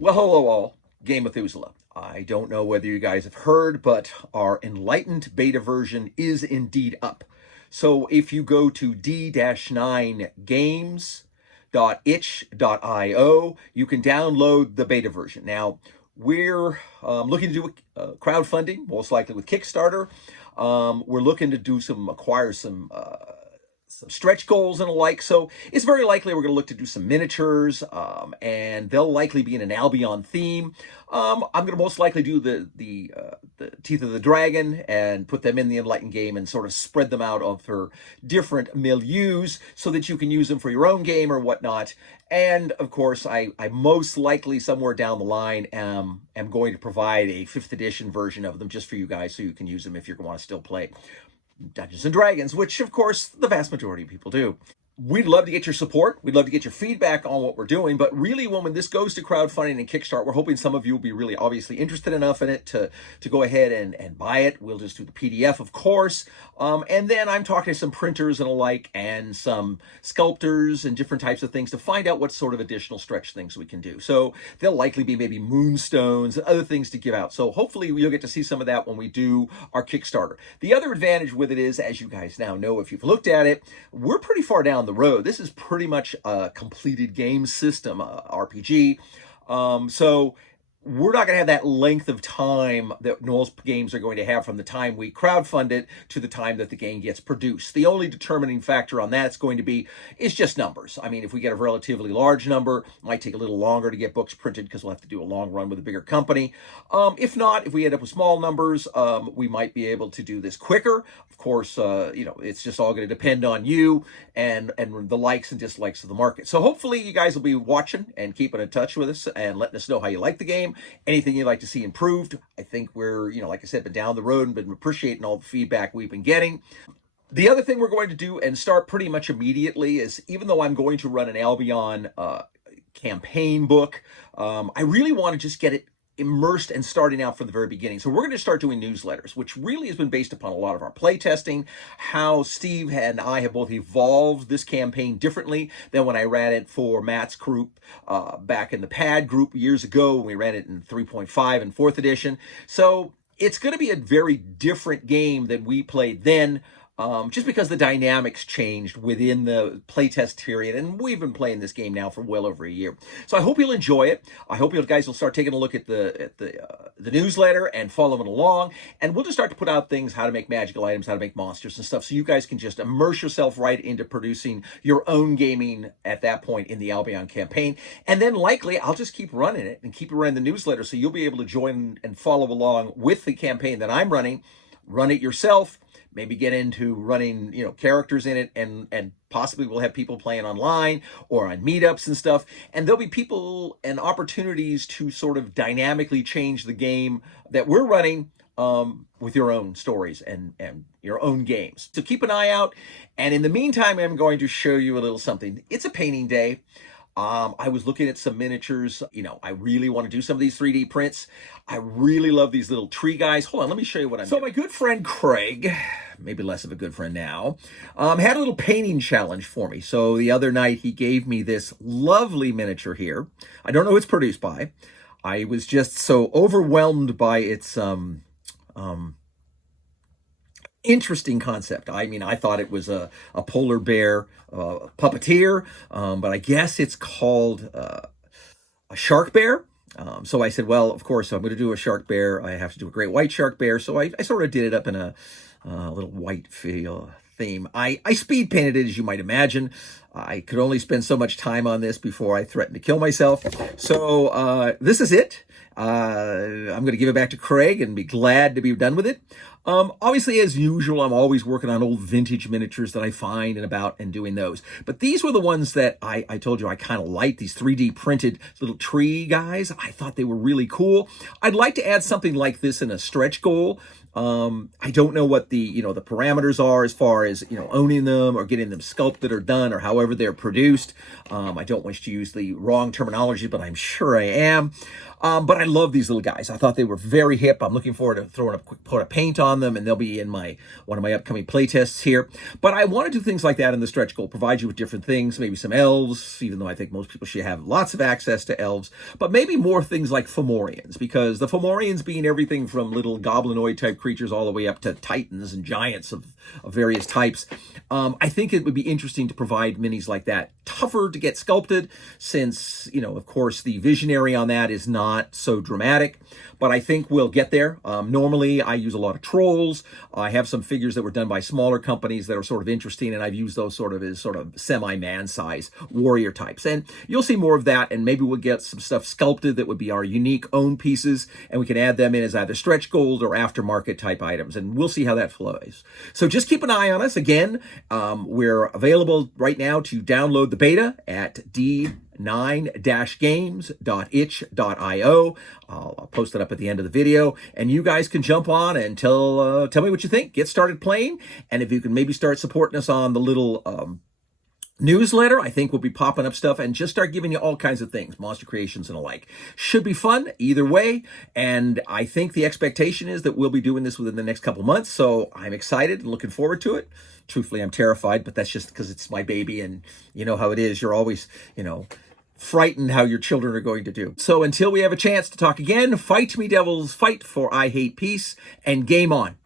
Well, hello all, Game Methuselah. I don't know whether you guys have heard, but our Enlightened beta version is indeed up. So if you go to d-9games.itch.io, you can download the beta version. Now, we're looking to do crowdfunding, most likely with Kickstarter. We're looking to acquire some stretch goals and the like. So it's very likely we're going to look to do some miniatures, and they'll likely be in an Albion theme. I'm going to most likely do the Teeth of the Dragon and put them in the Enlightened game and sort of spread them out over different milieus so that you can use them for your own game or whatnot. And of course, I most likely somewhere down the line am going to provide a 5th edition version of them just for you guys so you can use them if you want to still play Dungeons and Dragons, which of course the vast majority of people do. We'd love to get your support. We'd love to get your feedback on what we're doing. But really, when this goes to crowdfunding and Kickstart, we're hoping some of you will be really obviously interested enough in it to go ahead and buy it. We'll just do the PDF, of course. And then I'm talking to some printers and alike and some sculptors and different types of things to find out what sort of additional stretch things we can do. So there'll likely be maybe moonstones and other things to give out. So hopefully you'll get to see some of that when we do our Kickstarter. The other advantage with it is, as you guys now know if you've looked at it, we're pretty far down the road. This is pretty much a completed game system, RPG. So we're not going to have that length of time that most games are going to have from the time we crowdfund it to the time that the game gets produced. The only determining factor on that's going to be is just numbers. I mean, if we get a relatively large number, it might take a little longer to get books printed because we'll have to do a long run with a bigger company. If not, if we end up with small numbers, we might be able to do this quicker. Of course, it's just all going to depend on you and the likes and dislikes of the market. So hopefully you guys will be watching and keeping in touch with us and letting us know how you like the game. Anything you'd like to see improved. I think we're, like I said, been down the road and been appreciating all the feedback we've been getting. The other thing we're going to do and start pretty much immediately is, even though I'm going to run an Albion campaign book, I really want to just get it immersed and starting out from the very beginning. So we're going to start doing newsletters, which really has been based upon a lot of our play testing, how Steve and I have both evolved this campaign differently than when I ran it for Matt's group back in the PAD group years ago when we ran it in 3.5 and 4th edition. So it's going to be a very different game than we played then. Just because the dynamics changed within the playtest period, and we've been playing this game now for well over a year. So I hope you'll enjoy it. I hope you guys will start taking a look at the newsletter and following along, and we'll just start to put out things, how to make magical items, how to make monsters and stuff, so you guys can just immerse yourself right into producing your own gaming at that point in the Albion campaign. And then likely I'll just keep running it and keep running the newsletter, so you'll be able to join and follow along with the campaign that I'm running. Run it yourself. Maybe get into running, characters in it, and possibly we'll have people playing online or on meetups and stuff. And there'll be people and opportunities to sort of dynamically change the game that we're running with your own stories and your own games. So keep an eye out. And in the meantime, I'm going to show you a little something. It's a painting day. I was looking at some miniatures. I really want to do some of these 3D prints. I really love these little tree guys. Hold on, let me show you what I'm doing. So my good friend Craig, maybe less of a good friend now, had a little painting challenge for me. So the other night he gave me this lovely miniature here. I don't know who it's produced by. I was just so overwhelmed by its interesting concept. I mean, I thought it was a polar bear puppeteer, but I guess it's called a shark bear. So I said, well, of course, I'm going to do a shark bear. I have to do a great white shark bear. So I sort of did it up in a little white theme. I speed painted it, as you might imagine. I could only spend so much time on this before I threatened to kill myself. So this is it. I'm going to give it back to Craig and be glad to be done with it. Obviously, as usual, I'm always working on old vintage miniatures that I find and about and doing those. But these were the ones that I told you I kind of liked, these 3D printed little tree guys. I thought they were really cool. I'd like to add something like this in a stretch goal. I don't know what the parameters are as far as, owning them or getting them sculpted or done or however they're produced. I don't wish to use the wrong terminology, but I'm sure I am. But I love these little guys. I thought they were very hip. I'm looking forward to throwing a quick coat of paint on them, and they'll be in one of my upcoming playtests here. But I want to do things like that in the stretch goal, provide you with different things, maybe some elves, even though I think most people should have lots of access to elves, but maybe more things like Fomorians, because the Fomorians being everything from little goblinoid type creatures all the way up to titans and giants of various types. I think it would be interesting to provide minis like that. Tougher to get sculpted since, of course, the visionary on that is not so dramatic, but I think we'll get there. Normally, I use a lot of trolls. I have some figures that were done by smaller companies that are sort of interesting, and I've used those sort of as sort of semi-man size warrior types. And you'll see more of that, and maybe we'll get some stuff sculpted that would be our unique own pieces, and we can add them in as either stretch gold or aftermarket type items, and we'll see how that flows. So just keep an eye on us. Again, we're available right now to download the beta at d9-games.itch.io. I'll post it up at the end of the video, and you guys can jump on and tell me what you think. Get started playing, and if you can maybe start supporting us on the little newsletter, I think we'll be popping up stuff and just start giving you all kinds of things, monster creations and alike. Should be fun either way, and I think the expectation is that we'll be doing this within the next couple months, so I'm excited and looking forward to it. Truthfully, I'm terrified, but that's just because it's my baby, and you know how it is. You're always, frightened how your children are going to do. So until we have a chance to talk again, fight me devils, fight, for I hate peace, and game on.